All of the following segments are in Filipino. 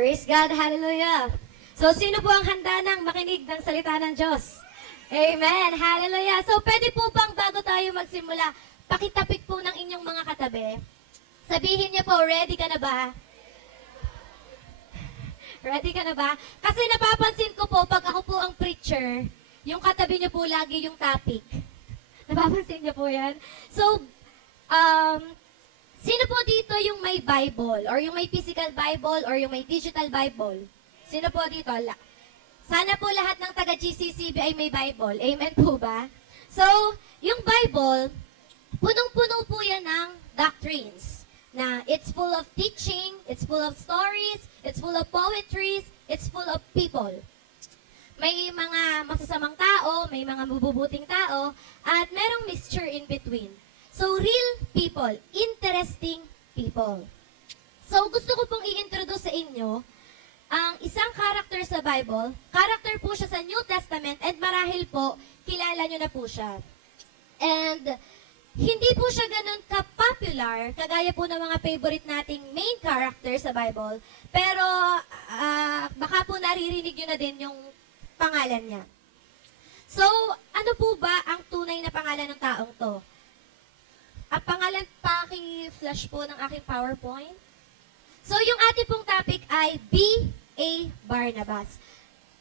Praise God, hallelujah. So, sino po ang handa ng makinig ng salita ng Diyos? Amen, hallelujah. So, pwede po bang bago tayo magsimula, pakitapik po ng inyong mga katabi? Sabihin niyo po, ready ka na ba? Ready ka na ba? Kasi napapansin ko po, pag ako po ang preacher, yung katabi niyo po lagi yung topic. Napapansin niyo po yan? So, sino po dito yung may Bible? Or yung may physical Bible? Or yung may digital Bible? Sino po dito? Sana po lahat ng taga-GCCB ay may Bible. Amen po ba? So, yung Bible, punong-puno po yan ng doctrines. Na it's full of teaching, it's full of stories, it's full of poetries, it's full of people. May mga masasamang tao, may mga mabubuting tao, at merong mixture in between. So, real people, interesting people. So, gusto ko pong i-introduce sa inyo ang isang character sa Bible. Character po siya sa New Testament and marahil po, kilala nyo na po siya. And hindi po siya ganun ka-popular, kagaya po ng mga favorite nating main character sa Bible. Pero baka po naririnig nyo na din yung pangalan niya. So, ano po ba ang tunay na pangalan ng taong to? Ang pangalan, paki-flash po ng aking PowerPoint. So, yung ating pong topic ay B.A. Barnabas.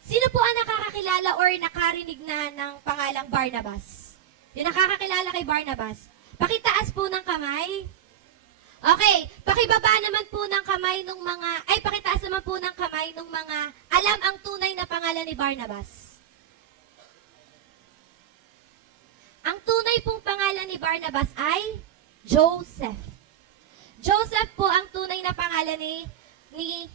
Sino po ang nakakakilala or nakarinig na ng pangalang Barnabas? Yung nakakakilala kay Barnabas. Pakitaas po ng kamay. Okay, pakibaba naman po ng kamay ng mga, pakitaas naman po ng kamay ng mga alam ang tunay na pangalan ni Barnabas. Ang tunay pong pangalan ni Barnabas ay Joseph. Joseph po ang tunay na pangalan ni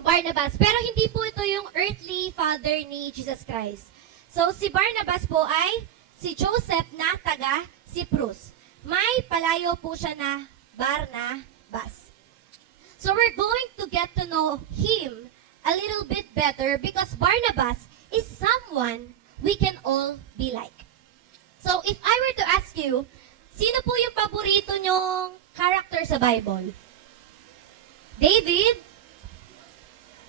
Barnabas. Pero hindi po ito yung earthly father ni Jesus Christ. So, si Barnabas po ay si Joseph na taga Cyprus. May palayo po siya na Barnabas. So, we're going to get to know him a little bit better because Barnabas is someone we can all be like. So, if I were to ask you, sino po yung paborito nyong character sa Bible? David?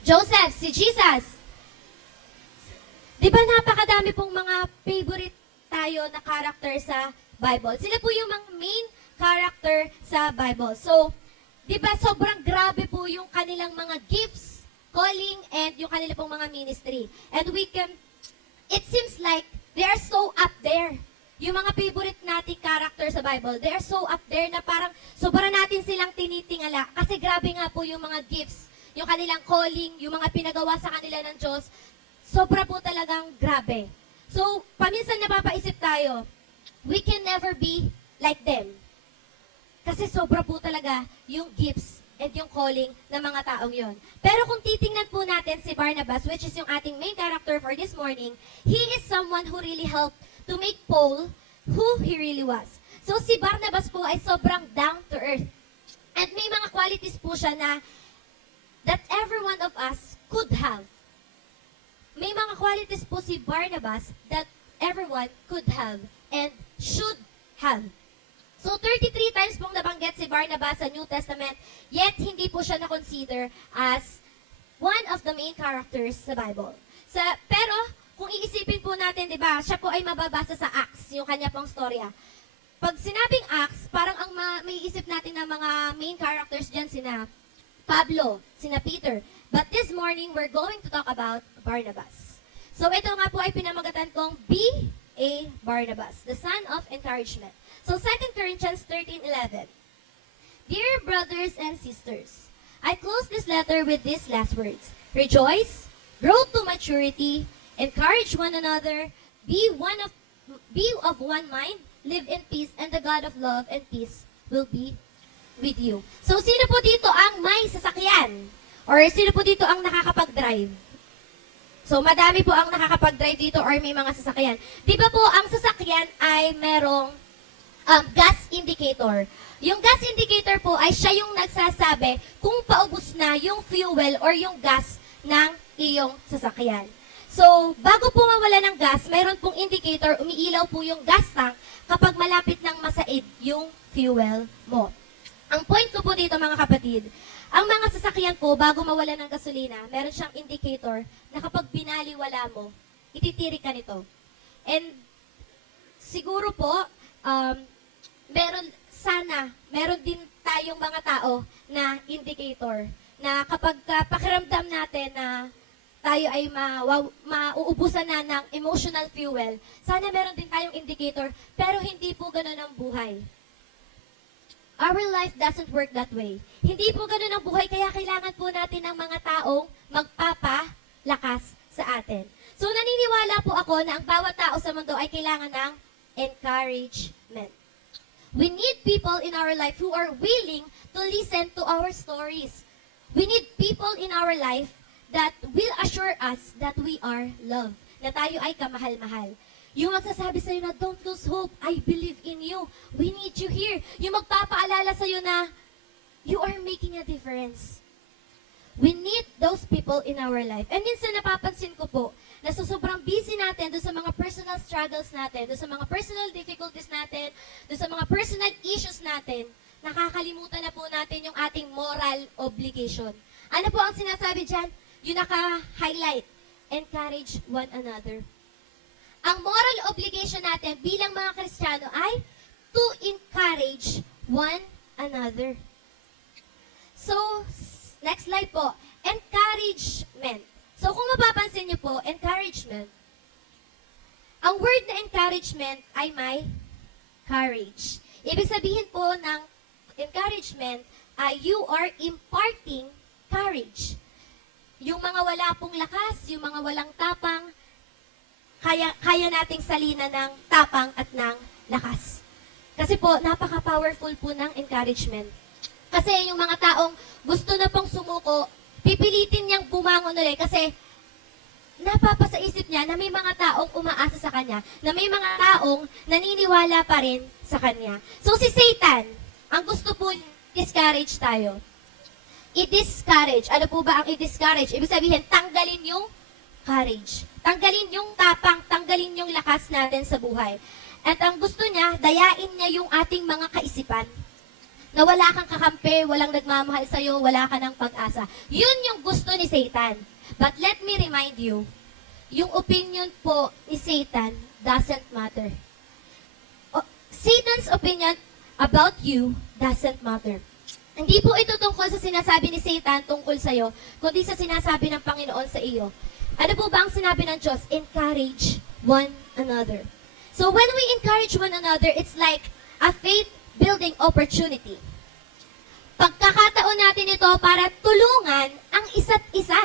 Joseph? Si Jesus? Di ba napakadami pong mga favorite tayo na character sa Bible? Sila po yung mga main character sa Bible. So, di ba sobrang grabe po yung kanilang mga gifts, calling, and yung kanila pong mga ministry. And it seems like they are so up there. Yung mga favorite nating character sa Bible, they are so up there na parang sobra natin silang tinitingala. Kasi grabe nga po yung mga gifts, yung kanilang calling, yung mga pinagawa sa kanila ng Diyos, sobra po talagang grabe. So, paminsan napapaisip tayo, we can never be like them. Kasi sobra po talaga yung gifts and yung calling ng mga taong yon. Pero kung titingnan po natin si Barnabas, which is yung ating main character for this morning, he is someone who really helped to make Paul who he really was. So si Barnabas po ay sobrang down to earth. And may mga qualities po siya na that every one of us could have. May mga qualities po si Barnabas that everyone could have and should have. So 33 times pong nabanggit si Barnabas sa New Testament, yet hindi po siya na-consider as one of the main characters sa Bible. Pero kung iisipin po natin, di ba, siya po ay mababasa sa Acts, yung kanya pong storya. Pag sinabing Acts, parang ang may isip natin na mga main characters dyan, sina Pablo, sina Peter. But this morning, we're going to talk about Barnabas. So ito nga po ay pinamagatan kong B.A. Barnabas, the son of encouragement. So 2 Corinthians 13:11. Dear brothers and sisters, I close this letter with these last words. Rejoice, grow to maturity, encourage one another, be of one mind, live in peace, and the God of love and peace will be with you. So, sino po dito ang may sasakyan? Or sino po dito ang nakakapag-drive? So, madami po ang nakakapag-drive dito or may mga sasakyan. Di ba po, ang sasakyan ay merong gas indicator. Yung gas indicator po ay siya yung nagsasabi kung paubos na yung fuel or yung gas ng iyong sasakyan. So, bago po mawala ng gas, mayroon pong indicator, umiilaw po yung gas tank kapag malapit ng masaid yung fuel mo. Ang point ko po dito mga kapatid, Ang mga sasakyan po, bago mawala ng gasolina, meron siyang indicator na kapag binaliwala mo, ititirik ka nito. And siguro po, meron din tayong mga tao na indicator na kapag pakiramdam natin na tayo ay mauubusan na ng emotional fuel, sana meron din tayong indicator, pero hindi po ganun ang buhay. Our life doesn't work that way. Hindi po ganun ang buhay, kaya kailangan po natin ng mga taong magpapalakas sa atin. So naniniwala po ako na ang bawat tao sa mundo ay kailangan ng encouragement. We need people in our life who are willing to listen to our stories. We need people in our life that will assure us that we are loved, na tayo ay kamahal-mahal. Yung magsasabi sa'yo na, don't lose hope, I believe in you, we need you here. Yung magpapaalala sa'yo na, you are making a difference. We need those people in our life. And minsan napapansin ko po, na sa sobrang busy natin, doon sa mga personal struggles natin, doon sa mga personal difficulties natin, doon sa mga personal issues natin, nakakalimutan na po natin yung ating moral obligation. Ano po ang sinasabi dyan? Yung naka-highlight, encourage one another. Ang moral obligation natin bilang mga Kristiyano ay to encourage one another. So, next slide po, encouragement. So, kung mapapansin niyo po, encouragement, ang word na encouragement ay may courage. Ibig sabihin po ng encouragement ay you are imparting courage. Yung mga wala pong lakas, yung mga walang tapang, kaya nating salina ng tapang at ng lakas. Kasi po, napaka-powerful po ng encouragement. Kasi yung mga taong gusto na pong sumuko, pipilitin niyang bumangon ulit kasi napapasa isip niya na may mga taong umaasa sa kanya, na may mga taong naniniwala pa rin sa kanya. So si Satan, ang gusto po discourage tayo. I-discourage. Ano po ba ang i-discourage? Ibig sabihin, tanggalin yung courage. Tanggalin yung tapang, tanggalin yung lakas natin sa buhay. At ang gusto niya, dayain niya yung ating mga kaisipan. Na wala kang kakampi, walang nagmamahal sa'yo, wala ka ng pag-asa. Yun yung gusto ni Satan. But let me remind you, yung opinion po ni Satan doesn't matter. Satan's opinion about you doesn't matter. Hindi po ito tungkol sa sinasabi ni Satan tungkol sa'yo, kundi sa sinasabi ng Panginoon sa iyo. Ano po ba ang sinabi ng Diyos? Encourage one another. So when we encourage one another, it's like a faith-building opportunity. Pagkakataon natin ito para tulungan ang isa't isa.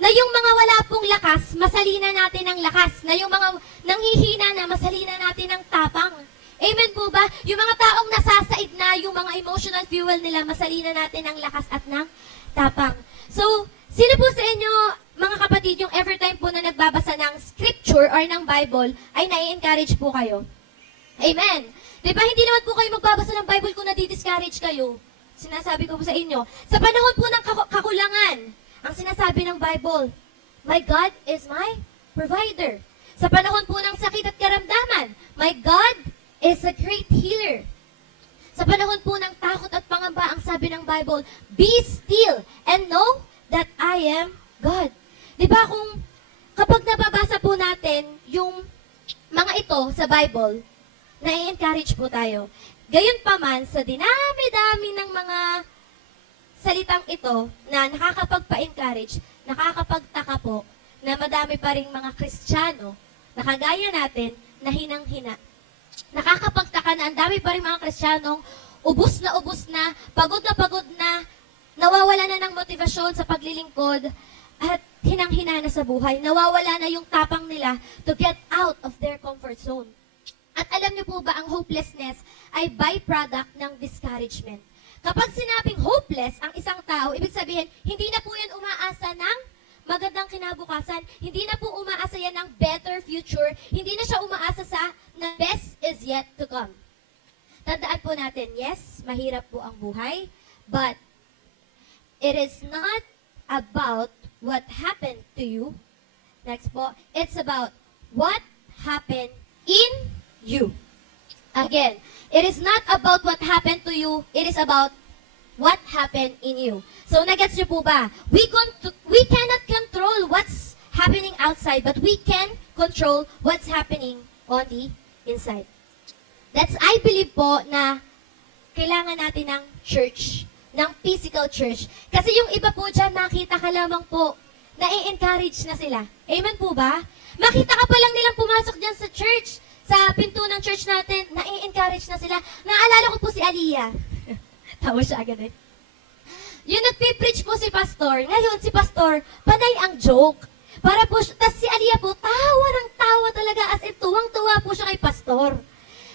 Na yung mga wala pong lakas, masalina natin ng lakas. Na yung mga nanghihina na, masalina natin ng tapang. Amen po ba? Yung mga taong nasasaid na, yung mga emotional fuel nila, masalina natin ng lakas at ng tapang. So, sino po sa inyo, mga kapatid, yung every time po na nagbabasa ng scripture or ng Bible, ay nai-encourage po kayo? Amen. Diba, hindi naman po kayo magbabasa ng Bible kung nadi-discourage kayo. Sinasabi ko po sa inyo, sa panahon po ng kakulangan, ang sinasabi ng Bible, my God is my provider. Sa panahon po ng sakit at karamdaman, my God is a great healer. Sa panahon po ng takot at pangamba, ang sabi ng Bible, be still and know that I am God. Diba kung kapag nababasa po natin yung mga ito sa Bible, na-encourage po tayo. Gayunpaman, sa dinami-dami ng mga salitang ito na nakakapagpa-encourage, nakakapagtaka po na madami pa ring mga Kristiyano na kagaya natin na hinang-hina. Nakakapagtaka na ang dami pa rin mga Kristiyanong ubos na, pagod na, nawawala na ng motivasyon sa paglilingkod at hinang-hina na sa buhay. Nawawala na yung tapang nila to get out of their comfort zone. At alam niyo po ba, ang hopelessness ay byproduct ng discouragement. Kapag sinabing hopeless ang isang tao, ibig sabihin, hindi na po yan umaasa ng magandang kinabukasan, hindi na po umaasa yan ng better future, hindi na siya umaasa sa the best is yet to come. Tandaan po natin, yes, mahirap po ang buhay, but it is not about what happened to you. Next po, it's about what happened in you. Again, it is not about what happened to you, it is about what happened in you. So, nagets niyo po ba? We cannot control what's happening outside, but we can control what's happening on the inside. I believe po na kailangan natin ng church, ng physical church. Kasi yung iba po dyan, nakita ka lamang po, na-encourage na sila. Amen po ba? Makita ka pa lang nilang pumasok dyan sa church, sa pinto ng church natin, na-encourage na sila. Naalala ko po si Aliyah. Tawa siya agad eh. Yung nagpipreach po si Pastor, ngayon si Pastor, panay ang joke. Para po, tas si Aliyah po, tawa ng tawa talaga, as in tuwang-tuwa po siya kay Pastor.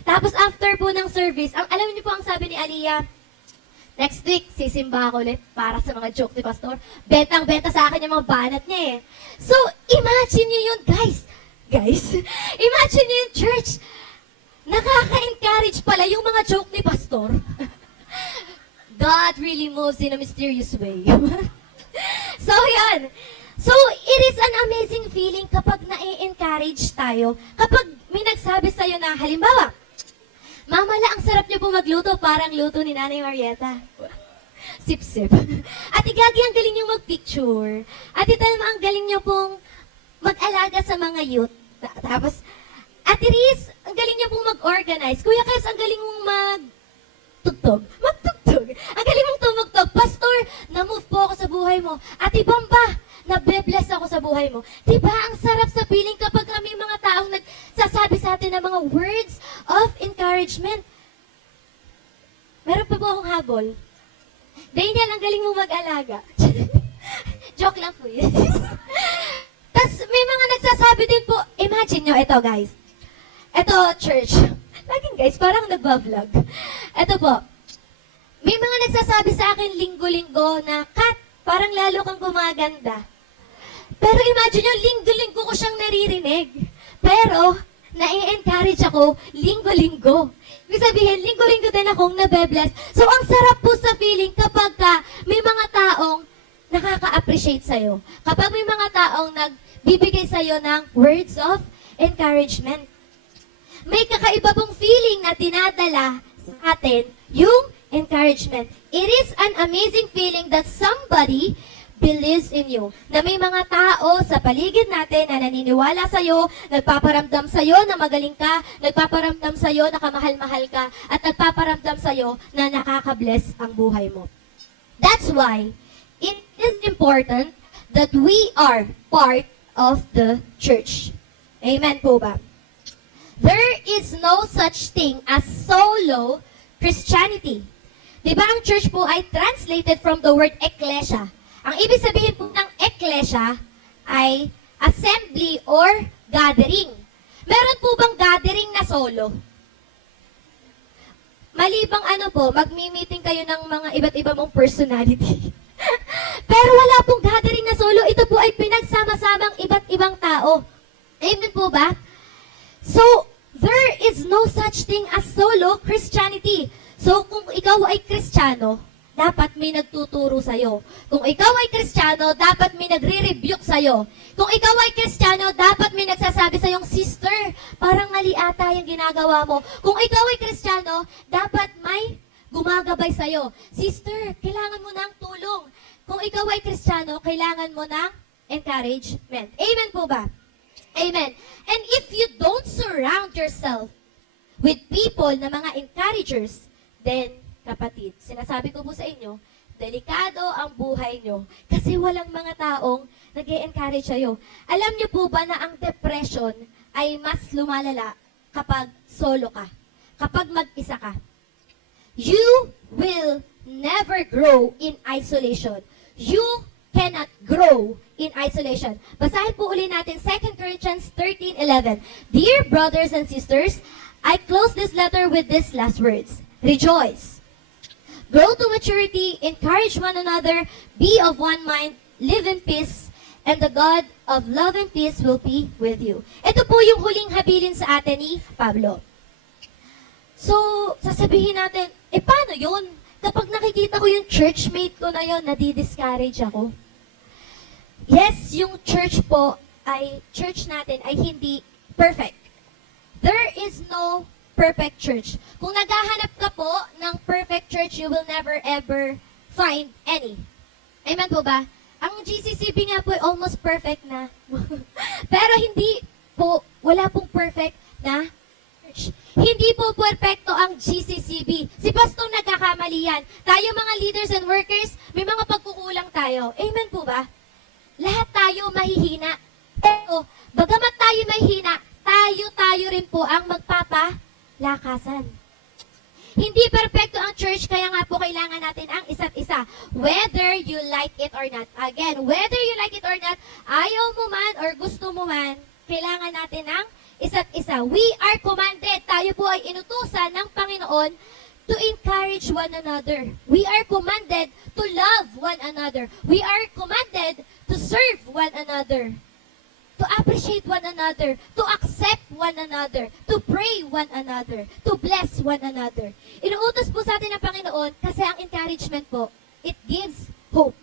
Tapos after po ng service, alam niyo po ang sabi ni Aliyah, next week, sisimba ako ulit para sa mga joke ni Pastor. Bentang-benta sa akin yung mga banat niya eh. So, imagine niyo yun, guys. Imagine niyo yung church. Nakaka-encourage pala yung mga joke ni Pastor. God really moves in a mysterious way. So, yan. So, it is an amazing feeling kapag na-encourage tayo. Kapag may nagsabi sa'yo na, halimbawa, Mama la, ang sarap niyo po magluto, parang luto ni Nanay Marieta. Sip-sip. Ate Gagi, ang galing niyo magpicture. Ate Telma, ang galing niyo pong mag-alaga sa mga youth. Tapos, Ate Riz, ang galing niyo pong mag-organize. Kuya Kevs, ang galing mong magtugtog. Ang galing mong tumugtog. Pastor, na-move po ako sa buhay mo. Ate Bamba, nabe-bless ako sa buhay mo. Diba, ang sarap sa feeling kapag kami mga taong nagsasabi sa atin ng mga words of encouragement. Meron pa po akong habol. Daniel, ang galing mo mag-alaga. Joke lang po yun. Tapos may mga nagsasabi din po, imagine nyo, ito guys. Ito, church. Laging guys, parang nagbablog. Ito po. May mga nagsasabi sa akin linggo-linggo na, Kat, parang lalo kang gumaganda. Pero imagine nyo, linggo-linggo ko siyang naririnig. Pero, na-encourage ako linggo-linggo. Ibig sabihin, linggo-linggo din akong nabe-bless. So, ang sarap po sa feeling kapag may mga taong nakaka-appreciate sa'yo. Kapag may mga taong nagbibigay sa'yo ng words of encouragement. May kakaiba pong feeling na dinadala sa atin yung encouragement. It is an amazing feeling that somebody believes in you. Na may mga tao sa paligid natin na naniniwala sa'yo, nagpaparamdam sa'yo na magaling ka, nagpaparamdam sa'yo na kamahal-mahal ka, at nagpaparamdam sa'yo na nakaka-bless ang buhay mo. That's why it is important that we are part of the church. Amen po ba? There is no such thing as solo Christianity. Diba ang church po ay translated from the word ecclesia. Ang ibig sabihin po ng ecclesia ay assembly or gathering. Meron po bang gathering na solo? Malibang magmi-meeting kayo ng mga iba't iba mong personality. Pero wala pong gathering na solo. Ito po ay pinagsama-samang iba't ibang tao. Amen po ba? So, there is no such thing as solo Christianity. So, kung ikaw ay Kristiyano, dapat may nagtuturo sa'yo. Kung ikaw ay Kristiyano, dapat may nagre-rebuke sa'yo. Kung ikaw ay Kristiyano, dapat may nagsasabi sa'yong, sister, parang mali ata yung ginagawa mo. Kung ikaw ay Kristiyano, dapat may gumagabay sa'yo. Sister, kailangan mo ng tulong. Kung ikaw ay Kristiyano, kailangan mo ng encouragement. Amen po ba? Amen. And if you don't surround yourself with people na mga encouragers, then, kapatid, sinasabi ko po sa inyo, delikado ang buhay nyo kasi walang mga taong nag-e-encourage sa'yo. Alam niyo po ba na ang depression ay mas lumalala kapag solo ka, kapag mag-isa ka? You will never grow in isolation. You cannot grow in isolation. Basahin po uli natin 2 Corinthians 13:11. Dear brothers and sisters, I close this letter with these last words. Rejoice. Grow to maturity, encourage one another, be of one mind, live in peace, and the God of love and peace will be with you. Ito po yung huling habilin sa atin ni Pablo. So, sasabihin natin, paano yun? Kapag nakikita ko yung churchmate ko na yun, nadi-discourage ako. Yes, yung church natin ay hindi perfect. There is no perfect church. Kung naghahanap ka po ng perfect church, you will never ever find any. Amen po ba? Ang GCCB nga po ay almost perfect na. Pero hindi po, wala pong perfect na church. Hindi po perfecto ang GCCB. Si Pastor nagkakamali yan. Tayo mga leaders and workers, may mga pagkukulang tayo. Amen po ba? Lahat tayo mahihina. Pero, bagamat tayo mahihina, tayo rin po ang magpapalakasan. Hindi perfecto ang church, kaya nga po kailangan natin ang isa't isa. Whether you like it or not. Again, whether you like it or not, ayaw mo man or gusto mo man, kailangan natin ang isa't isa. We are commanded. Tayo po ay inutusan ng Panginoon to encourage one another. We are commanded to love one another. We are commanded to serve one another. To appreciate one another, to accept one another, to pray one another, to bless one another. Inuutos po sa atin ng Panginoon kasi ang encouragement po, it gives hope.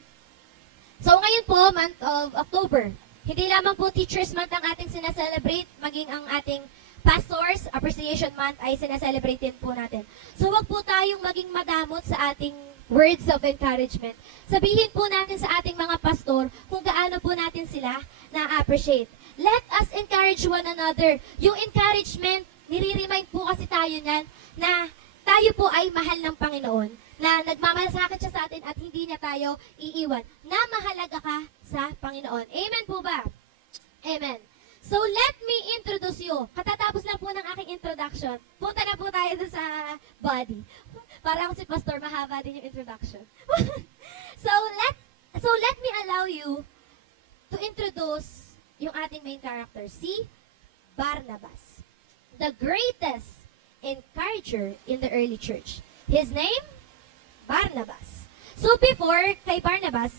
So ngayon po, month of October, hindi lamang po Teachers Month ang ating sinaselebrate, maging ang ating Pastors Appreciation Month ay sinaselebrate din po natin. So wag po tayong maging madamot sa ating words of encouragement. Sabihin po natin sa ating mga pastor kung gaano po natin sila na-appreciate. Let us encourage one another. Yung encouragement, nire-remind po kasi tayo niyan na tayo po ay mahal ng Panginoon, na nagmamalasakit siya sa atin at hindi niya tayo iiwan, na mahalaga ka sa Panginoon. Amen po ba? Amen. So let me introduce you. Katatapos lang po ng aking introduction. Punta na po tayo sa body. Para ako si Pastor, mahaba din yung introduction. so let me allow you to introduce yung ating main character, si Barnabas. The greatest encourager in the early church. His name? Barnabas. So before kay Barnabas,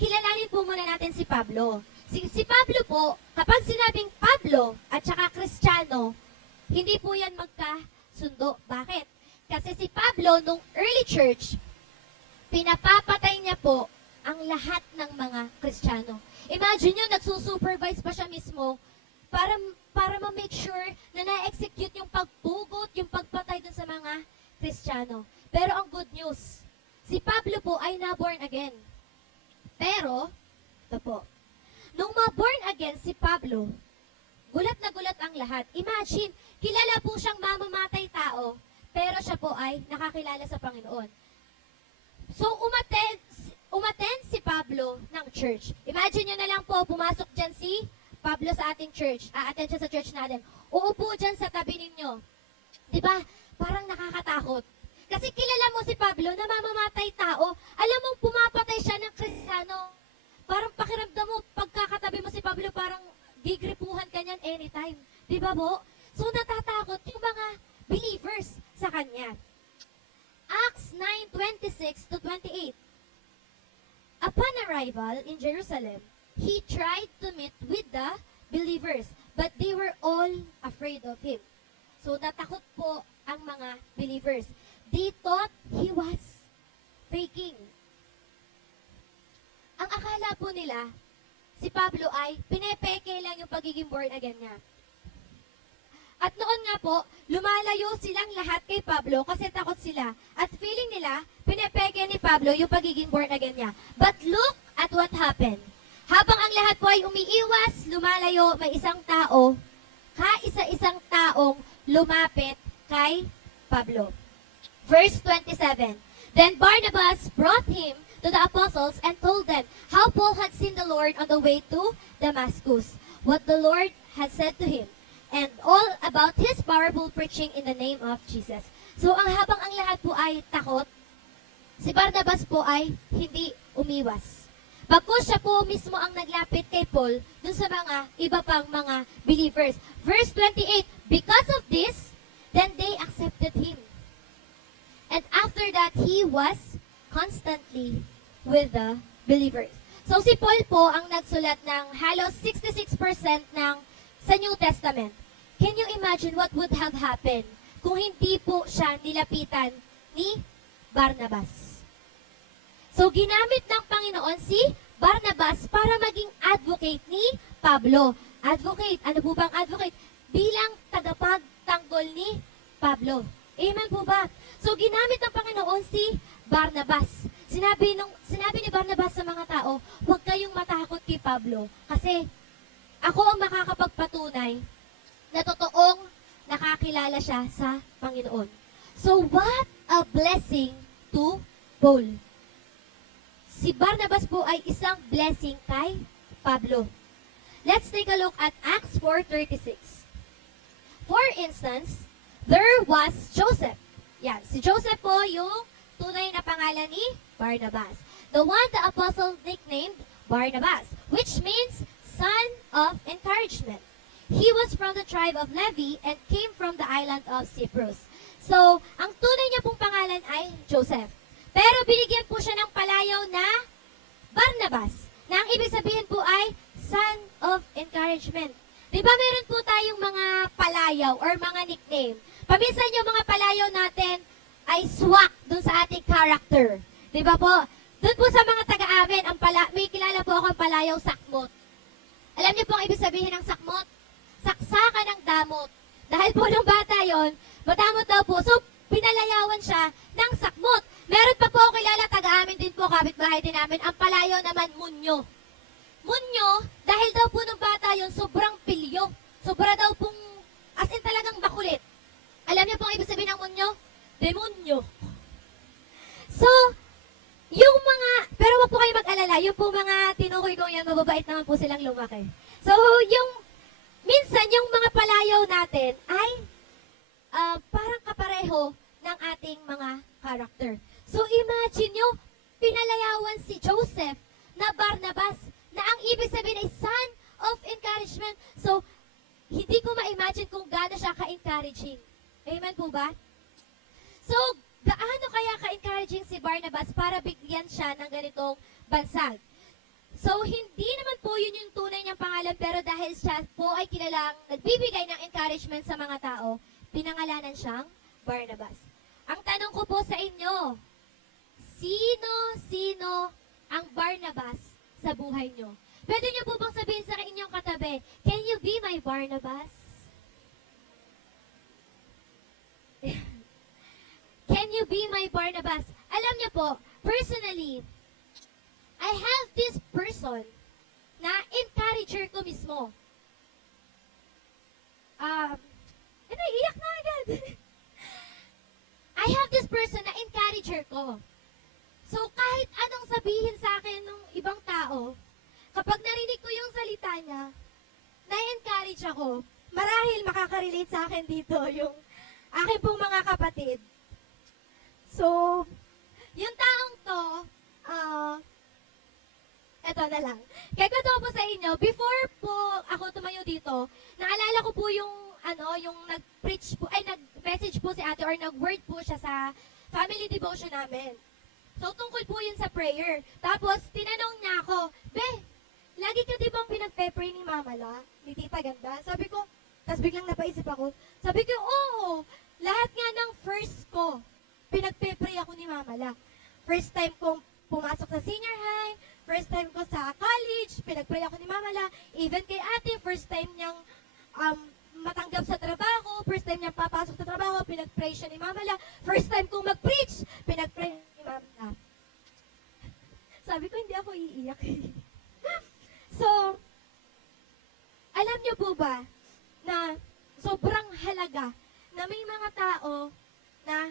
kilalanin po muna natin si Pablo. Si Pablo po, kapag sinabing Pablo at saka Kristiyano, hindi po yan magkasundo. Bakit? Kasi si Pablo, nung early church, pinapapatay niya po ang lahat ng mga Kristiyano. Imagine nyo, nagsusupervise pa siya mismo para ma-make sure na na-execute yung pagpugot, yung pagpatay dun sa mga Kristiyano. Pero ang good news, si Pablo po ay na-born again. Pero, ito po, nung ma-born again si Pablo, gulat na gulat ang lahat. Imagine, kilala po siyang mamamatay tao, pero siya po ay nakakilala sa Panginoon. So, umattend si Pablo ng church. Imagine nyo na lang po, pumasok dyan si Pablo sa ating church. A-attend siya sa church natin. Uupo dyan sa tabi ninyo. Diba? Parang nakakatakot. Kasi kilala mo si Pablo na mamamatay tao. Alam mo, pumapatay siya ng Kristiyano. Parang pakiramdam mo, pagkakatabi mo si Pablo, parang gigripuhan ka niyan anytime. Diba po? So, natatakot yung mga believers sa kanya. Acts 9:26 to 28. Upon arrival in Jerusalem, he tried to meet with the believers, but they were all afraid of him. So, natakot po ang mga believers. They thought he was faking. Ang akala po nila, si Pablo ay pinepeke lang yung pagiging born again niya. At noon nga po, lumalayo silang lahat kay Pablo kasi takot sila. At feeling nila, pinepeke ni Pablo yung pagiging born again niya. But look at what happened. Habang ang lahat po ay umiiwas, lumalayo, may isang tao, kaisa-isang taong lumapit kay Pablo. Verse 27. Then Barnabas brought him to the apostles and told them how Paul had seen the Lord on the way to Damascus, what the Lord had said to him, and all about his powerful preaching in the name of Jesus. So, habang ang lahat po ay takot, si Barnabas po ay hindi umiwas. Bagkus siya po mismo ang naglapit kay Paul dun sa mga iba pang mga believers. Verse 28, because of this, then they accepted him. And after that, he was constantly with the believers. So, si Paul po ang nagsulat ng halos 66% ng sa New Testament. Can you imagine what would have happened kung hindi po siya nilapitan ni Barnabas? So, ginamit ng Panginoon si Barnabas para maging advocate ni Pablo. Advocate, ano po bang advocate? Bilang tagapagtanggol ni Pablo. Amen po ba? So, ginamit ng Panginoon si Barnabas. sinabi ni Barnabas sa mga tao, huwag kayong matakot kay Pablo kasi ako ang makakapagpatunay na totoong nakakilala siya sa Panginoon. So what a blessing to Paul. Si Barnabas po ay isang blessing kay Pablo. Let's take a look at Acts 4:36. For instance, there was Joseph. Yan, si Joseph po yung tunay na pangalan ni Barnabas. The one the apostle nicknamed Barnabas, which means son of encouragement. He was from the tribe of Levi and came from the island of Cyprus. So, ang tunay niya pong pangalan ay Joseph. Pero binigyan po siya ng palayaw na Barnabas, na ang ibig sabihin po ay son of encouragement. Di ba meron po tayong mga palayaw or mga nickname? Paminsan yung mga palayaw natin ay swak dun sa ating character. Di ba po? Dun po sa mga taga-amin, may kilala po akong palayaw sakmot. Alam niyo po ang ibig sabihin ng sakmot? Saksakan ng damot. Dahil po nung bata yon, madamot daw po. So, pinalayawan siya ng sakmot. Meron pa po ako kilala, taga-amin din po, kapitbahay din namin. Ang palayaw naman, munyo. Munyo, dahil daw po nung bata yon, sobrang pilyo. Sobra daw pong, as in talagang makulit. Alam niyo po ang ibig sabihin ng munyo? Demonyo. So, yung mga, pero wag po kayo mag-alala, yung po mga tinukoy kong yan, mababait naman po silang lumaki. So, minsan yung mga palayaw natin ay parang kapareho ng ating mga character. So, imagine nyo, pinalayawan si Joseph na Barnabas, na ang ibig sabihin ay son of encouragement. So, hindi ko ma-imagine kung gaano siya ka-encouraging. Amen po ba? So, gaano kaya ka-encouraging si Barnabas para bigyan siya ng ganitong bansag? So, hindi naman po yun yung tunay niyang pangalan, pero dahil siya po ay kilalang nagbibigay ng encouragement sa mga tao, pinangalanan siyang Barnabas. Ang tanong ko po sa inyo, sino ang Barnabas sa buhay niyo? Pwede niyo po bang sabihin sa inyong katabi, can you be my Barnabas? Can you be my Barnabas? Alam niyo po, personally, I have this person na encourager ko mismo. Iyak na agad. I have this person na encourager ko. So, kahit anong sabihin sa akin ng ibang tao, kapag narinig ko yung salita niya, na-encourage ako. Marahil makaka-relate sa akin dito yung aking pong mga kapatid. So, yung taong to, eto na lang. Kaya kwento ko po sa inyo, before po ako tumayo dito, naalala ko po yung nag-preach po, nag-message po si ate or nag-word po siya sa family devotion namin. So, tungkol po yun sa prayer. Tapos, tinanong niya ako, Be, lagi ka di bang pinagpe-pray ni Mama La? Ni Tita Ganda? Sabi ko, tapos biglang napaisip ako, sabi ko, oo, lahat nga ng first ko, pinagpe-pray ako ni Mama La. First time kong pumasok sa senior high, first time ko sa college, pinagpray ako ni Mama La. Even kay ate, first time niyang matanggap sa trabaho, first time niyang papasok sa trabaho, pinagpray siya ni Mama La. First time kong mag-preach, pinagpray ni Mama La. Sabi ko, hindi ako iiyak. So, alam niyo po ba na sobrang halaga na may mga tao na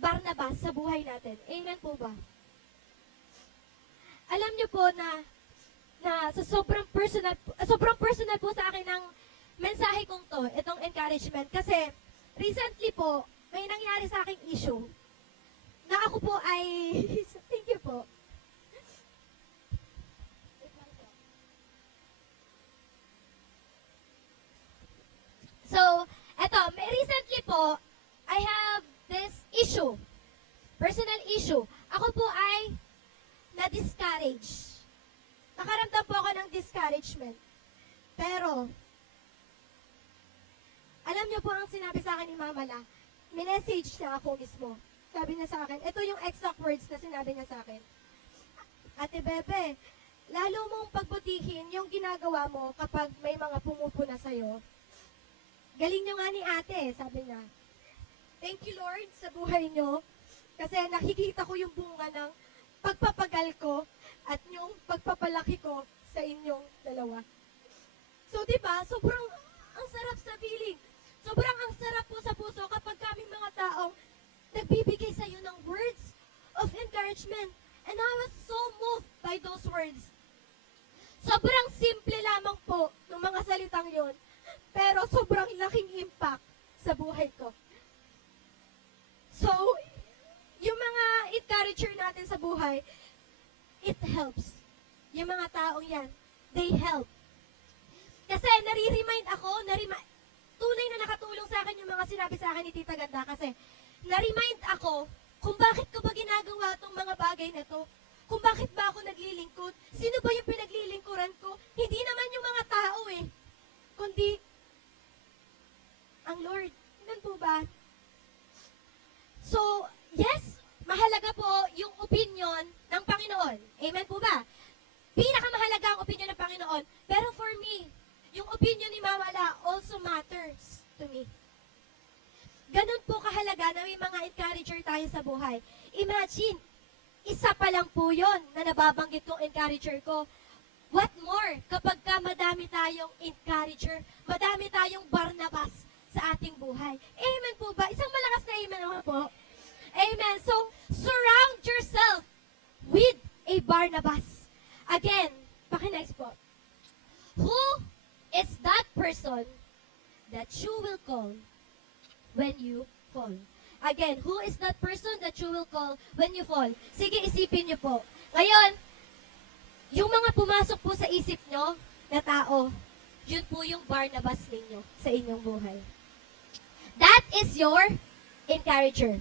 Barnabas sa buhay natin. Amen po ba? Alam niyo po na sa sobrang personal po sa akin ng mensahe kong to, itong encouragement. Kasi recently po, may nangyari sa aking issue na ako po ay, thank you po. So, recently po, I have this issue, personal issue. Ako po ay na-discourage. Nakaramdam po ako ng discouragement. Pero, alam niyo po ang sinabi sa akin ni Mama La, minessage niya ako mismo. Sabi niya sa akin, ito yung exact words na sinabi niya sa akin. Ate Bebe, lalo mong pagbutihin yung ginagawa mo kapag may mga pumupuna sa'yo. Galing niyo nga ni ate, sabi niya. Thank you, Lord, sa buhay niyo. Kasi nakikita ko yung bunga ng pagpapagal ko at yung pagpapalaki ko sa inyong dalawa. So, di ba, sobrang ang sarap sa feeling. Sobrang ang sarap po sa puso kapag kami mga taong nagbibigay sa iyo ng words of encouragement. And I was so moved by those words. Sobrang simple lamang po ng mga salitang yon, pero sobrang laking impact sa buhay ko. So, yung mga encourager natin sa buhay, it helps. Yung mga taong yan, they help. Kasi nare-remind ako, tunay na nakatulong sa akin yung mga sinabi sa akin ni Tita Ganda kasi na-remind ako kung bakit ko ba ginagawa tong mga bagay na to. Kung bakit ba ako naglilingkod. Sino ba yung pinaglilingkuran ko? Hindi naman yung mga tao kundi ang Lord. Ganun po ba? So, yes, mahalaga po yung opinion ng Panginoon. Amen po ba? Pinakamahalaga ang opinion ng Panginoon. Pero for me, yung opinion ni Mama La also matters to me. Ganun po kahalaga na may mga encourager tayo sa buhay. Imagine, isa pa lang po yun na nababanggit kong encourager ko. What more kapag ka madami tayong encourager, madami tayong Barnabas sa ating buhay. Amen po ba? Isang malakas na amen naman po. Amen. So, surround yourself with a Barnabas. Again, paki-next po. Who is that person that you will call when you fall? Again, who is that person that you will call when you fall? Sige, isipin niyo po. Ngayon, yung mga pumasok po sa isip nyo na tao, yun po yung Barnabas ninyo sa inyong buhay. That is your encourager.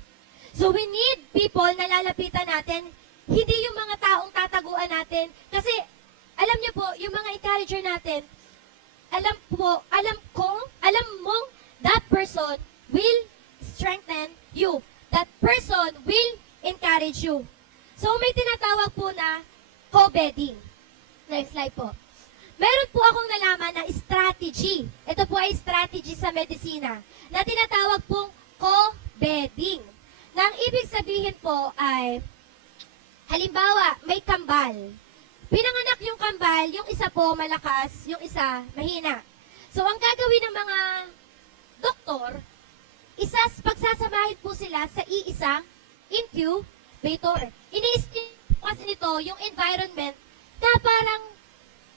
So we need people na lalapitan natin, hindi yung mga taong tataguan natin. Kasi, alam niyo po, yung mga encourager natin, alam mong that person will strengthen you. That person will encourage you. So, may tinatawag po na co-bedding. Next slide po. Meron po akong nalaman na strategy. Ito po ay strategy sa medisina na tinatawag pong co-bedding. Na ang ibig sabihin po ay, halimbawa, may kambal. Pinanganak yung kambal, yung isa po malakas, yung isa mahina. So, ang gagawin ng mga doktor, pagsasamahin po sila sa iisang incubator. Ini-steam kasi nito yung environment na parang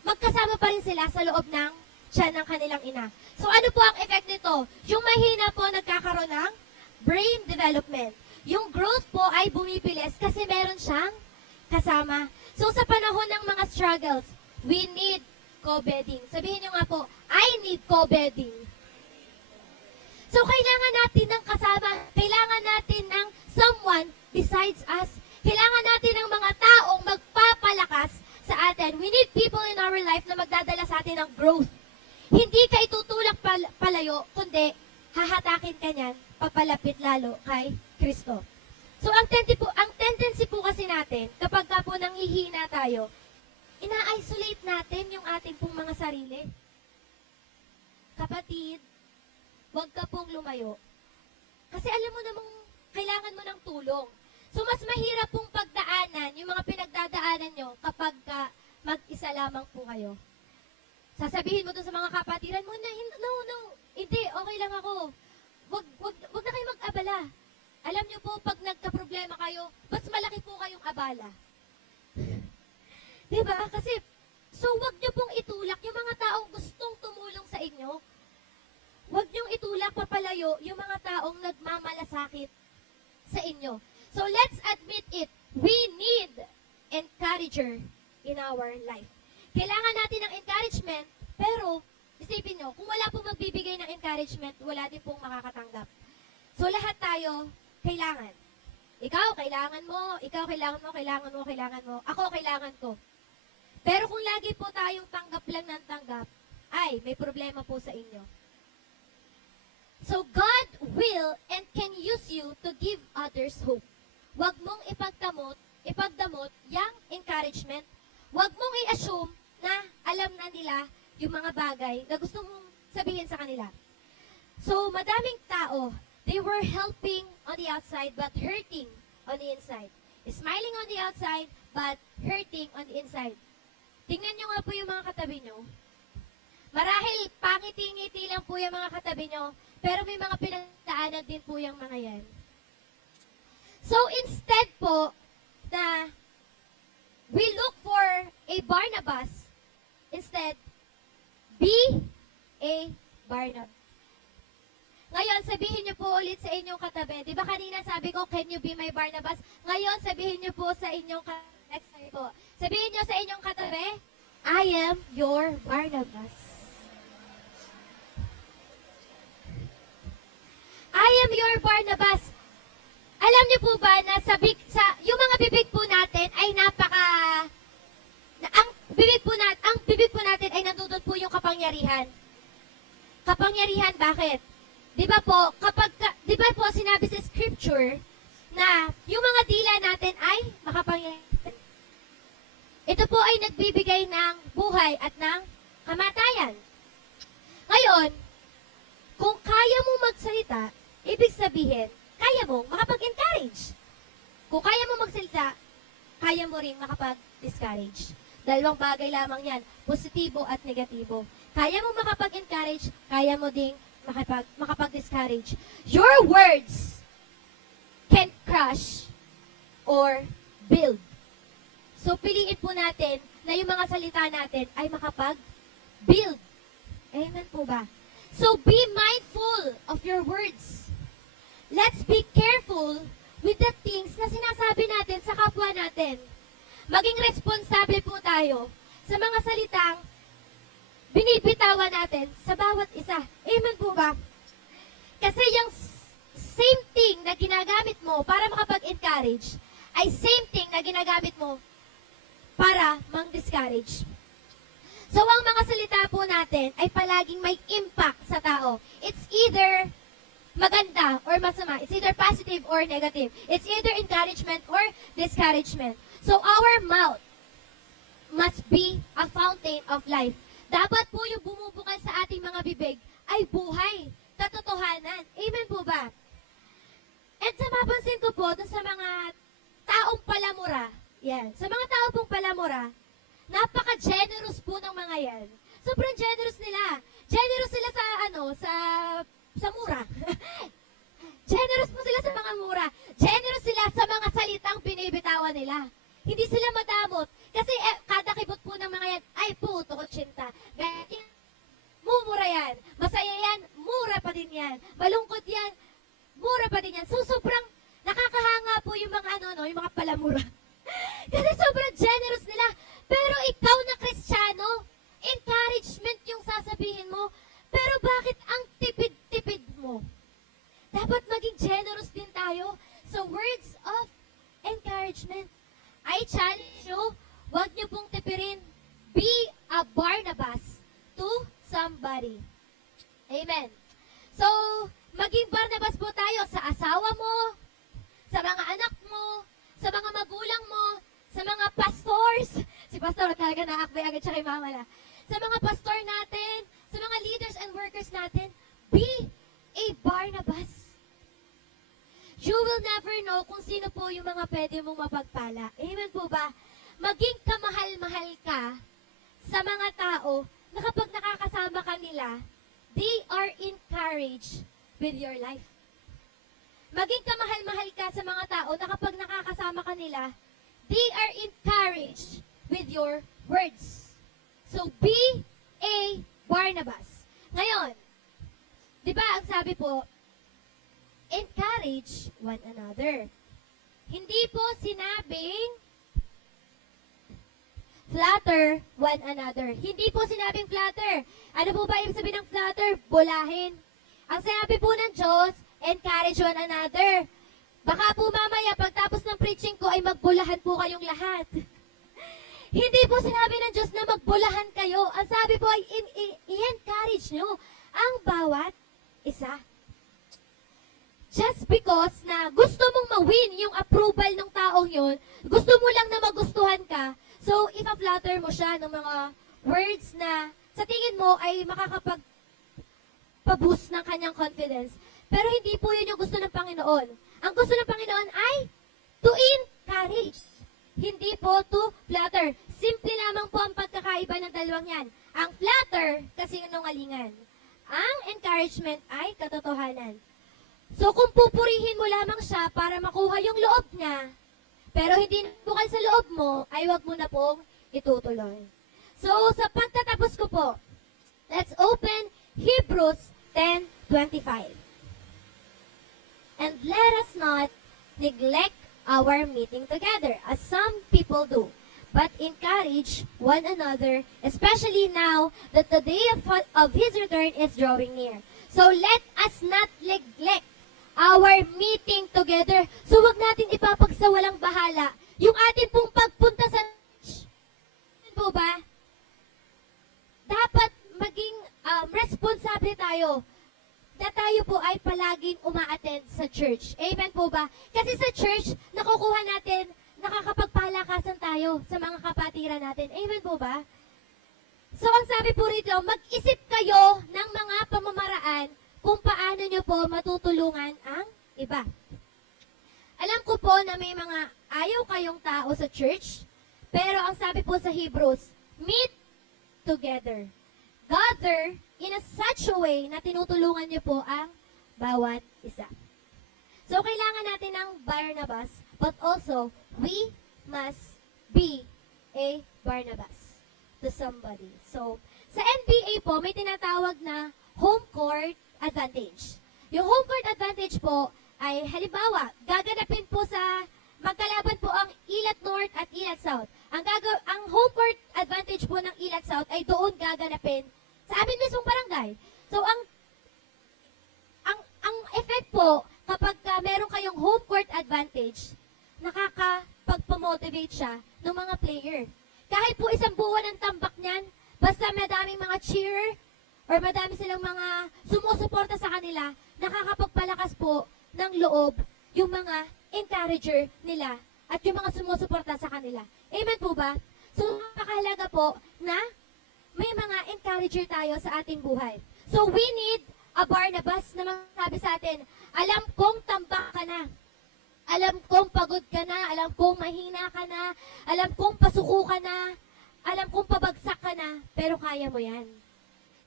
magkasama pa rin sila sa loob ng tiyan ng kanilang ina. So, ano po ang effect nito? Yung mahina po nagkakaroon ng brain development. Yung growth po ay bumibilis kasi meron siyang kasama. So, sa panahon ng mga struggles, we need co-bedding. Sabihin nyo nga po, I need co-bedding. So, kailangan natin ng kasama. Kailangan natin ng someone besides us. Kailangan natin ng mga taong magpapalakas sa atin. We need people in our life na magdadala sa atin ng growth. Hindi ka itutulak palayo, kundi hahatakin ka niyan, papalapit lalo kay Kristo. So, ang tendency po kasi natin, kapag ka po nanghihina tayo, ina-isolate natin yung ating pong mga sarili. Kapatid, huwag ka pong lumayo. Kasi alam mo namang kailangan mo ng tulong. So, mas mahirap pong pagdaanan yung mga pinagdadaanan nyo kapag mag-isa lamang po kayo. Sasabihin mo dun sa mga kapatiran mo na, no, hindi, okay lang ako. Wag na kayo mag-abala. Alam nyo po, pag nagka-problema kayo, mas malaki po kayong abala. Diba? Kasi, so wag nyo pong itulak yung mga taong gustong tumulong sa inyo. Wag nyong itulak papalayo yung mga taong nagmamalasakit sa inyo. So let's admit it. We need encourager in our life. Kailangan natin ng encouragement, pero isipin nyo, kung wala pong magbibigay ng encouragement, wala din pong makakatanggap. So lahat tayo, kailangan. Ikaw, kailangan mo. Ikaw, kailangan mo. Ako, kailangan ko. Pero kung lagi po tayong tanggap lang ng tanggap, ay, may problema po sa inyo. So God will and can use you to give others hope. Huwag mong ipagdamot yung encouragement. Huwag mong i-assume na alam na nila yung mga bagay na gusto mong sabihin sa kanila. So, madaming tao, they were helping on the outside but hurting on the inside. Smiling on the outside, but hurting on the inside. Tingnan nyo nga po yung mga katabi nyo. Marahil pangiti-ngiti lang po yung mga katabi nyo, pero may mga pinagdaanan din po yung mga yan. So instead po na we look for a Barnabas, instead, be a Barnabas. Ngayon, sabihin niyo po ulit sa inyong katabi. Di ba kanina sabi ko, can you be my Barnabas? Ngayon, sabihin niyo po sa inyong next time po. Sabihin niyo sa inyong katabi, I am your Barnabas. I am your Barnabas. Alam niyo po ba na yung mga bibig po natin ay ang bibig po natin ay nandudod po yung kapangyarihan. Kapangyarihan, bakit? Di ba po sinabi sa scripture na yung mga dila natin ay makapangyarihan. Ito po ay nagbibigay ng buhay at ng kamatayan. Ngayon, kung kaya mo magsalita, ibig sabihin, kaya mo makapag-encourage. Kung kaya mo magsalita, kaya mo rin makapag-discourage. Dalawang bagay lamang yan, positibo at negatibo. Kaya mo makapag-encourage, kaya mo ding makapag-discourage. Your words can crush or build. So, piliin po natin na yung mga salita natin ay makapag-build. Amen po ba? So, be mindful of your words. Let's be careful with the things na sinasabi natin sa kapwa natin. Maging responsable po tayo sa mga salitang binibitawan natin sa bawat isa. Amen po ba? Kasi yung same thing na ginagamit mo para makapag-encourage ay same thing na ginagamit mo para mang-discourage. So, ang mga salita po natin ay palaging may impact sa tao. It's either maganda or masama. It's either positive or negative. It's either encouragement or discouragement. So, our mouth must be a fountain of life. Dapat po yung bumubukas sa ating mga bibig ay buhay, katotohanan. Amen po ba? And sa mapansin ko po, dun sa mga taong palamura, yan, sa mga tao pong palamura, napaka-generous po ng mga yan. Sobrang generous nila. Generous sila sa mura. Generous po sila sa mga mura. Generous sila sa mga salitang binibitawan nila. Hindi sila madamot. Kasi kada kibot po ng mga yan, ay puto ko tsinta. Mumura yan. Masaya yan, mura pa din yan. Malungkot yan, mura pa din yan. So sobrang nakakahanga po yung mga yung mga palamura. Kasi sobrang generous nila. Pero ikaw na Kristiyano, encouragement yung sasabihin mo. Pero bakit ang tipid-tipid mo? Dapat maging generous din tayo sa words of encouragement. I challenge you, huwag niyo pong tipirin. Be a Barnabas to somebody. Amen. So, maging Barnabas po tayo sa asawa mo, sa mga anak mo, sa mga magulang mo, sa mga pastors. Si pastor talaga naakbay agad siya kay mama na. Sa mga pastor natin, sa mga leaders and workers natin, be a Barnabas. You will never know kung sino po yung mga pwede mong mapagpala. Amen po ba? Maging kamahal-mahal ka sa mga tao na kapag nakakasama ka nila, they are encouraged with your life. Maging kamahal-mahal ka sa mga tao na kapag nakakasama ka nila, they are encouraged with your words. So, be a Barnabas. Ngayon, di ba ang sabi po, encourage one another. Hindi po sinabing flatter one another. Hindi po sinabing flatter. Ano po ba ibig sabihin ng flatter? Bulahin. Ang sinabi po ng Diyos, encourage one another. Baka po mamaya, pagtapos ng preaching ko, ay magbulahan po kayong lahat. Hindi po sinabi ng Diyos na magbulahan kayo. Ang sabi po ay i-encourage nyo ang bawat isa. Just because na gusto mong ma-win yung approval ng taong yun, gusto mo lang na magustuhan ka, so ipa-flatter mo siya ng mga words na sa tingin mo ay makakapag-boost ng kanyang confidence. Pero hindi po yun yung gusto ng Panginoon. Ang gusto ng Panginoon ay encourage. Hindi po to flatter. Simple lamang po ang pagkakaiba ng dalawang yan. Ang flatter, kasinungalingan. Ang encouragement ay katotohanan. So kung pupurihin mo lamang siya para makuha yung loob niya, pero hindi bukal sa loob mo, ay wag mo na pong itutuloy. So sa pagtatapos ko po, let's open Hebrews 10:25. And let us not neglect our meeting together, as some people do, but encourage one another, especially now that the day of His return is drawing near. So let us not neglect our meeting together. So wag natin ipapagsawalang bahala yung atin pong pagpunta sa church. Po ba? Dapat maging responsable tayo na tayo po ay palaging uma-attend sa church. Amen po ba? Kasi sa church, nakukuha natin, nakakapagpalakasan tayo sa mga kapatiran natin. Amen po ba? So, ang sabi po rito, mag-isip kayo ng mga pamamaraan kung paano nyo po matutulungan ang iba. Alam ko po na may mga ayaw kayong tao sa church, pero ang sabi po sa Hebrews, meet together. Gather in a such a way na tinutulungan niyo po ang bawat isa. So, kailangan natin ng Barnabas, but also, we must be a Barnabas to somebody. So, sa NBA po, may tinatawag na home court advantage. Yung home court advantage po ay, halimbawa, gaganapin po sa magkalaban po ang Ilat North at Ilat South. Ang home court advantage po ng Ilat South ay doon gaganapin sa amin mismong barangay. So, ang effect po, kapag meron kayong home court advantage, nakakapagpamotivate siya ng mga player. Kahit po isang buwan ng tambak niyan, basta madaming mga cheerer, or madami silang mga sumusuporta sa kanila, nakakapagpalakas po ng loob yung mga encourager nila at yung mga sumusuporta sa kanila. Amen po ba? So, napakahalaga po na may mga encourager tayo sa ating buhay. So, we need a Barnabas na magsabi sa atin, alam kong tambak ka na. Alam kong pagod ka na. Alam kong mahina ka na. Alam kong pasuko ka na. Alam kong pabagsak ka na. Pero kaya mo yan.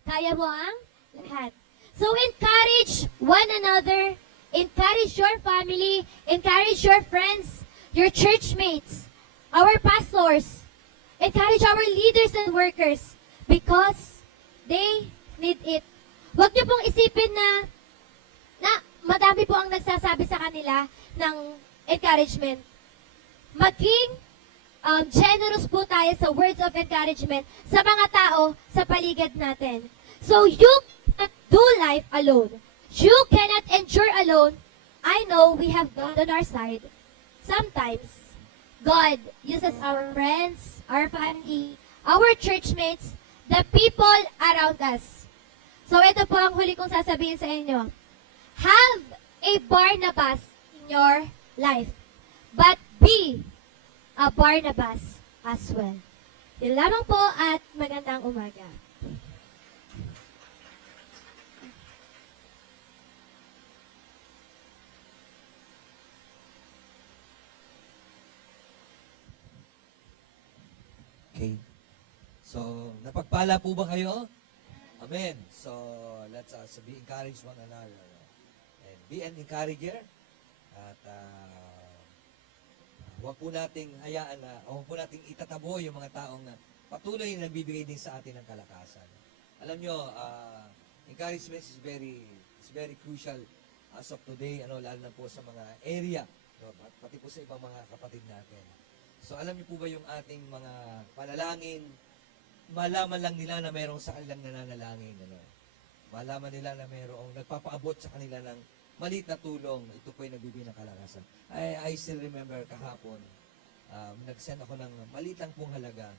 Kaya mo ang lahat. So, encourage one another. Encourage your family. Encourage your friends. Your churchmates. Our pastors. Encourage our leaders and workers. Because they need it. Huwag niyo pong isipin na madami po ang nagsasabi sa kanila ng encouragement. Maging generous po tayo sa words of encouragement sa mga tao sa paligid natin. So you cannot do life alone. You cannot endure alone. I know we have God on our side. Sometimes, God uses our friends, our family, our churchmates, the people around us. So ito po ang huli kong sasabihin sa inyo. Have a Barnabas in your life. But be a Barnabas as well. Yun lamang po at magandang umaga. Okay. So, napagpala po ba kayo? Amen. So, let's be encouraged one another. And be an encourager. At huwag po nating hayaan na, huwag po nating itatabo yung mga taong na patuloy na nagbibigay din sa atin ng kalakasan. Alam nyo, encouragement is very crucial as of today, lalo na po sa mga area, at pati po sa ibang mga kapatid natin. So alam niyo po ba yung ating mga panalangin, malaman lang nila na mayroong sa kanilang nananalangin. Malaman nila na mayroong nagpapaabot sa kanila ng maliit na tulong. Ito po yung nagbibigay ng kalakasan. I still remember kahapon, nag-send ako ng maliit lang pong halaga.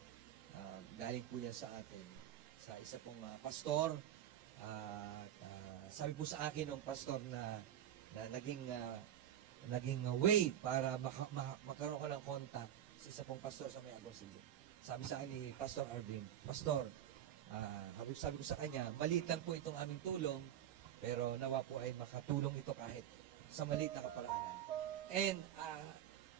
Galing po yan sa atin, sa isa pong pastor. Sabi po sa akin ng pastor na naging way para magkaroon ko ng contact sa isa pong pastor sa may Agoncillo. Sabi sa akin ni Pastor Arvin, Pastor, sabi ko sa kanya, maliit lang po itong aming tulong, pero nawa po ay makatulong ito kahit sa maliit na kaparaanan. And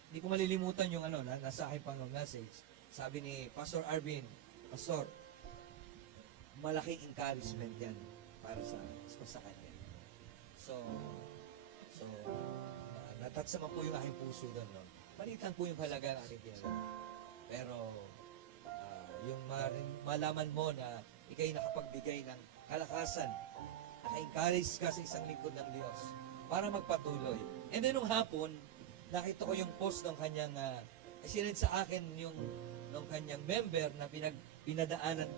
hindi ko malilimutan yung nasa akin pang message. Sabi ni Pastor Arvin, Pastor, malaking encouragement yan para sa kanya. So, natouch naman po yung aking puso doon. No? Maliit lang po yung halaga ng aking pinagawa. Pero, yung malaman mo na ikay nakapagbigay ng kalakasan, naka-encourage ka sa isang lingkod ng Diyos para magpatuloy. And then nung hapon, nakita ko yung post ng kanyang, sinend sa akin yung ng kanyang member na pinadaanan,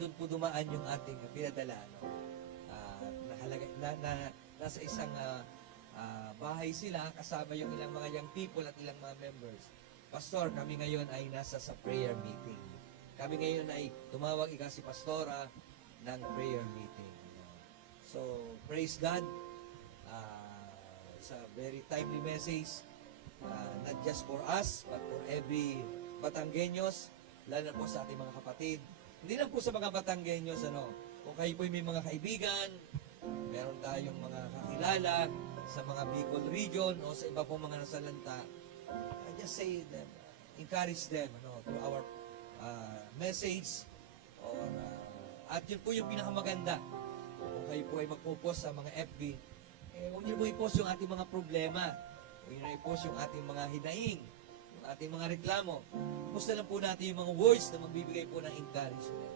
doon po dumaan yung ating pinadala. Nasa isang bahay sila, kasama yung ilang mga young people at ilang mga members. Pastor, kami ngayon ay nasa sa prayer meeting. Kami ngayon ay tumawag si Pastora ng prayer meeting. So, praise God. It's a very timely message. Not just for us, but for every Batanggenyos, lalo na po sa ating mga kapatid. Hindi lang po sa mga Batanggenyos, kung kayo po may mga kaibigan, meron tayong mga kakilala sa mga Bicol region o sa iba pong mga nasalanta, I just say them, encourage them through our message at yun po yung pinakamaganda. Kung kayo po ay magpo-post sa mga FB, huwag niyo po i-post yung ating mga problema. Huwag niyo na i-post yung ating mga hinaing, yung ating mga reklamo. Post na lang po natin yung mga words na magbibigay po ng encouragement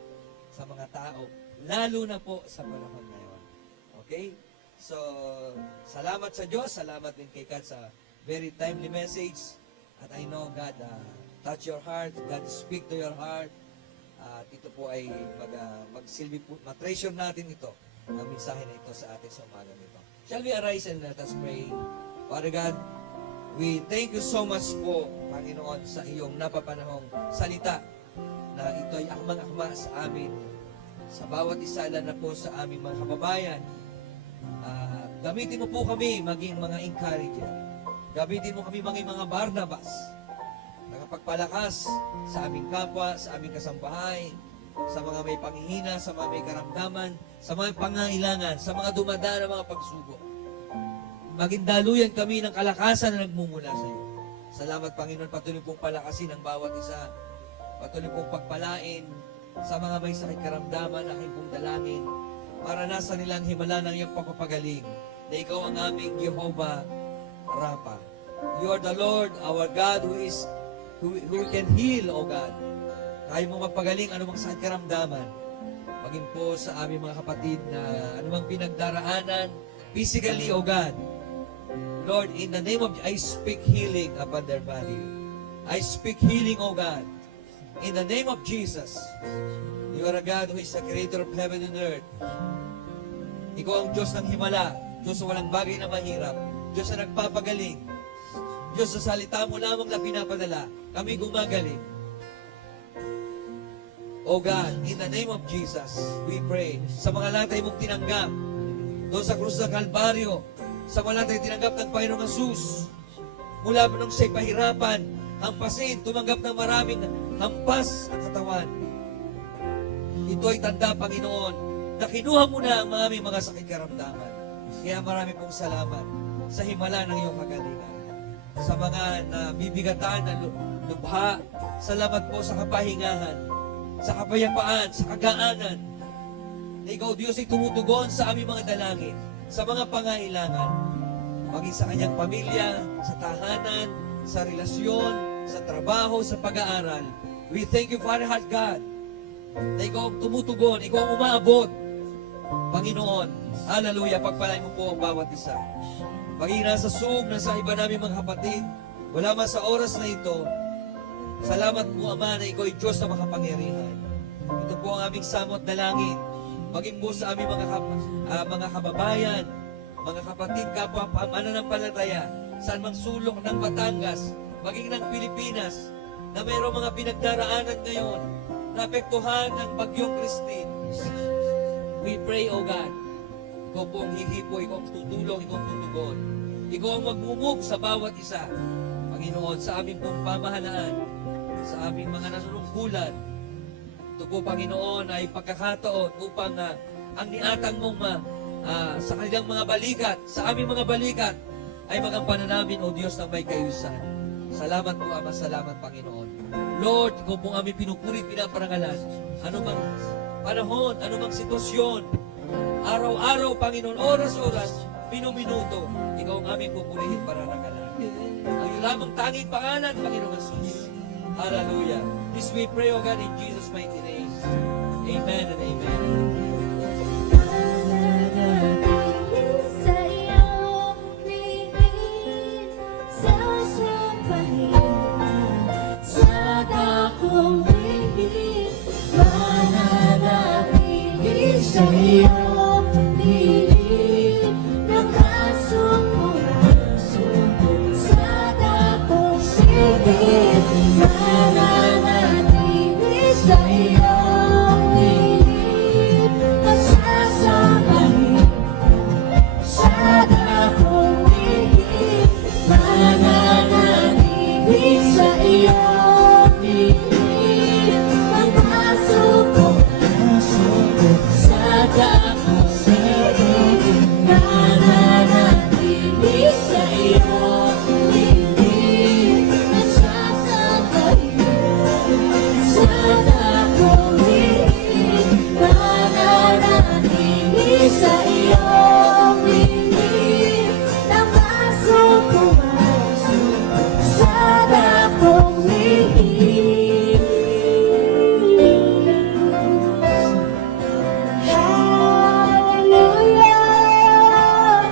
sa mga tao, lalo na po sa panahon ngayon. Okay? So, salamat sa Diyos, salamat din kay Kat sa very timely message. At I know God touch your heart, God speak to your heart. At ito po ay magsilbi po, matreasure natin ito, ang mensahe na ito sa atin sa umaga nito. Shall we arise and let us pray? Father God, we thank you so much po, Panginoon, sa iyong napapanahong salita na ito ay akmang-akma sa amin, sa bawat isa na po sa aming mga kababayan. Gamitin mo po kami maging mga encourager. Gamitin mo kami maging mga Barnabas, nakapagpalakas sa aming kapwa, sa aming kasambahay, sa mga may panghihina, sa mga may karamdaman, sa mga pangangailangan, sa mga dumadaan na mga pagsubok. Maging daluyan kami ng kalakasan na nagmumula sa iyo. Salamat, Panginoon, patuloy pong palakasin ang bawat isa. Patuloy pong pagpalain sa mga may sakit karamdaman, aking pong dalangin. Maranasan nilang himala ng iyong pagpapagaling na ikaw ang aming Jehovah Rapha. You are the Lord, our God, who can heal, O God. Kaya mo magpagaling anumang sakit karamdaman. Maging po sa aming mga kapatid na anumang pinagdaraanan, physically, O God. Lord, in the name of I speak healing upon their body. I speak healing, O God. In the name of Jesus, you are a God who is the creator of heaven and earth. Ikaw ang Diyos ng himala, Diyos sa walang bagay na mahirap, Diyos na nagpapagaling, Diyos sa salita mo lamang na pinapadala, kami gumagaling. O God, in the name of Jesus, we pray sa mga latay mong tinanggap, doon sa krus ng Kalbaryo, sa mga latay tinanggap ng Panginoong Jesus, mula nung siya'y pahirapan, hampasin, tumanggap ng maraming hampas ang katawan. Ito ay tanda, Panginoon, na kinuha mo na ang aming mga sakit karamdaman. Kaya marami pong salamat sa himala ng iyong kagalingan. Sa mga nabibigatan na lubha, salamat po sa kapahingahan, sa kapayapaan, sa kagaanan, na ikaw, Diyos, ay tumutugon sa aming mga dalangin, sa mga pangailangan, maging sa kanyang pamilya, sa tahanan, sa relasyon, sa trabaho, sa pag-aaral. We thank you, Father Heart God, na ikaw ang tumutugon, ikaw ang umaabot. Panginoon, hallelujah, pagpalain mo po ang bawat isa. Maging nasa Zoom, nasa iba namin mga kapatid, wala man sa oras na ito, salamat po, Ama, na ikaw ay Diyos na makapangyarihan. Ito po ang aming samot na langit. Maging po sa aming mga kababayan, mga kapatid, kapwa mananampalataya, saan mang sulok ng Batangas, maging ng Pilipinas, na mayroong mga pinagdaraanan ngayon, naapektuhan ng Bagyong Christine. We pray, O God, ikaw po ang hihipo, ikaw ang tutulong, ikaw ang tutugon. Ikaw ang magmumove sa bawat isa. Panginoon, sa aming pong pamahalaan, sa aming mga nanunungkulan, ito po, Panginoon, ay pagkakataon upang ang niatang mong sa kanilang mga balikat, sa aming mga balikat, ay magampanan namin, O Diyos, ng may kayusan. Salamat po, Ama. Salamat, Panginoon. Lord, ikaw po aming pinupuri, pinaparangalan. Anumang panahon, anumang sitwasyon, araw-araw, Panginoon, oras-oras, minuminuto, ikaw ang aming pupurihin, parangalan. Ang iyong lamang tanging pangalan, Panginoon Jesus. Hallelujah. This we pray, O God, in Jesus' mighty name. Amen and amen. Sa iyong piling, sasampahin sa dakong piling, mananatili sa iyong piling, nakasumuran sa dakong piling, mananatili sa iyong piling, nasasampahin sa dakong piling, mananatili sa iyong piling, magpasukuran sa dakong piling, mananatili sa iyong piling, nasasampahin sa dakong piling, mananatili sa iyong piling, napasukuran sa dakong piling. Hallelujah,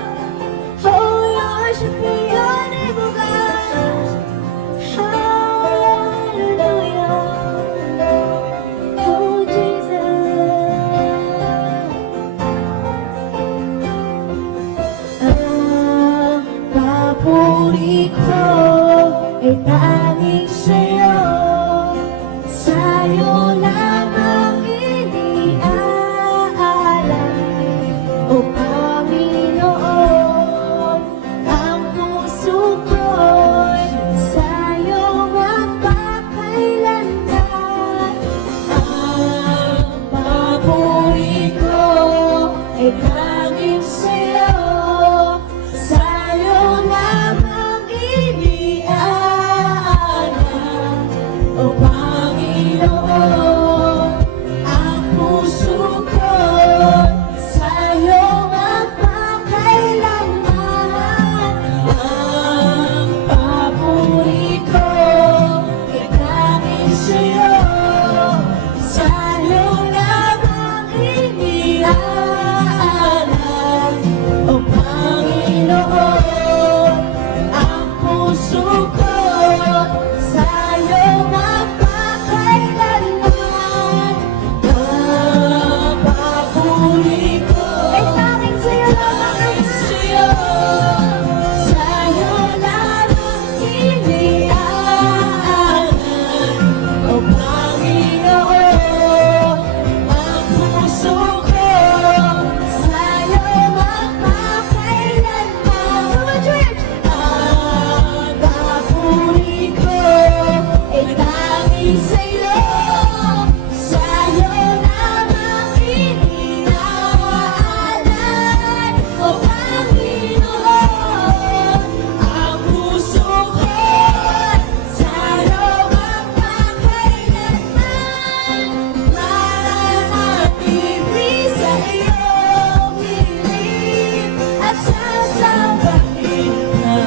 oh worship your name, O God. Hallelujah, oh Jesus. Ang papuri ko ay tanging sa'yo, sa'yo lamang iniaalay, O Panginoon. Ang puso ko'y sa'yo magpakailanman. Ang papuri ko ay tanging sa'yo, sa'yo lamang iniaalay, O Panginoon. Ang puso ko sa'yo magpakailanman. Ang papuri ko ay tanging sa'yo, sa'yo lamang iniaalay, O Panginoon. Ang puso ko sa'yo magpakailanman. Ang papuri ko ay tanging sa'yo lamang, sa'yo lamang iniaalay, O Panginoon. Ang puso ko sa'yo magpakailanman. Come on, church! Ang papuri ko ay tanging sa'yo, sa'yo lamang iniaalay, O Panginoon. Ang puso ko sa'yo magpakailanman. Mananatili sa iyong piling at sasambahin ka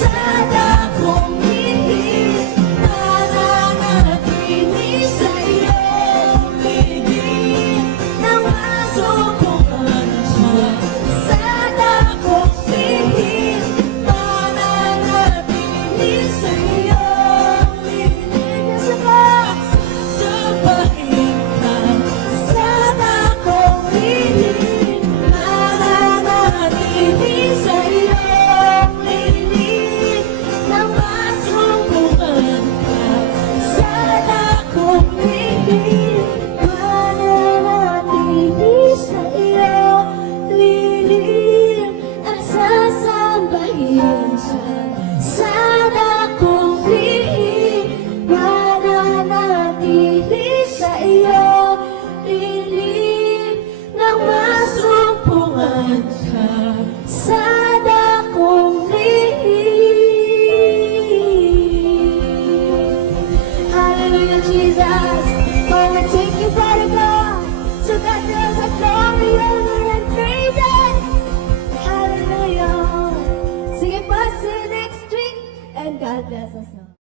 sa dakong piling. Mananatili sa iyong piling nang masubukan siya sa dakong piling. Mananatili sa iyong piling. Sasambahin ka sa dakong piling. Mananatili sa iyong piling nang masubukan ka sa dakong piling. Mananatili sa iyong lilim at sasambahin siya sa dakong piling. Mananatili sa iyong lilim nang masumpungan ka sa dakong piling. you, Jesus.